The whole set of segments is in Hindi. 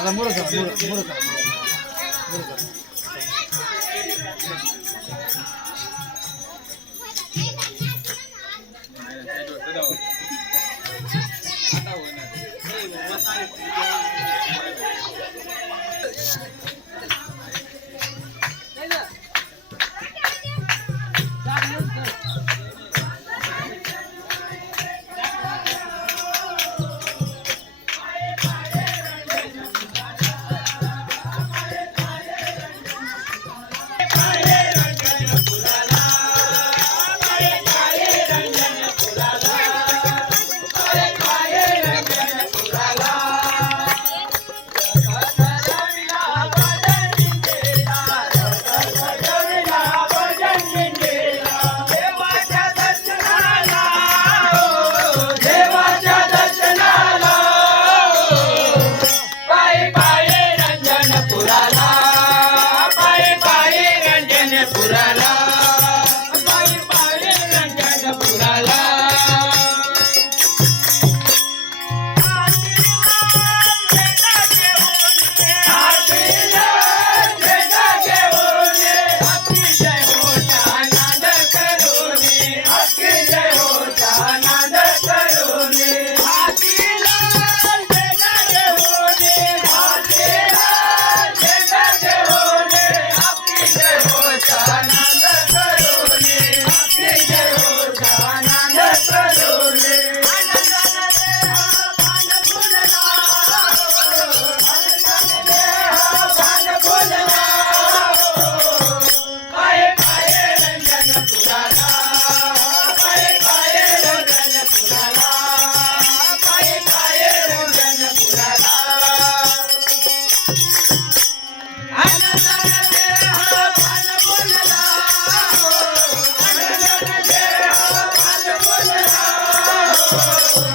Ada murah sana, murah, murah sana, murah sana. Murah sana. la la. Oh!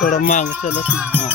थोडं माग चलत.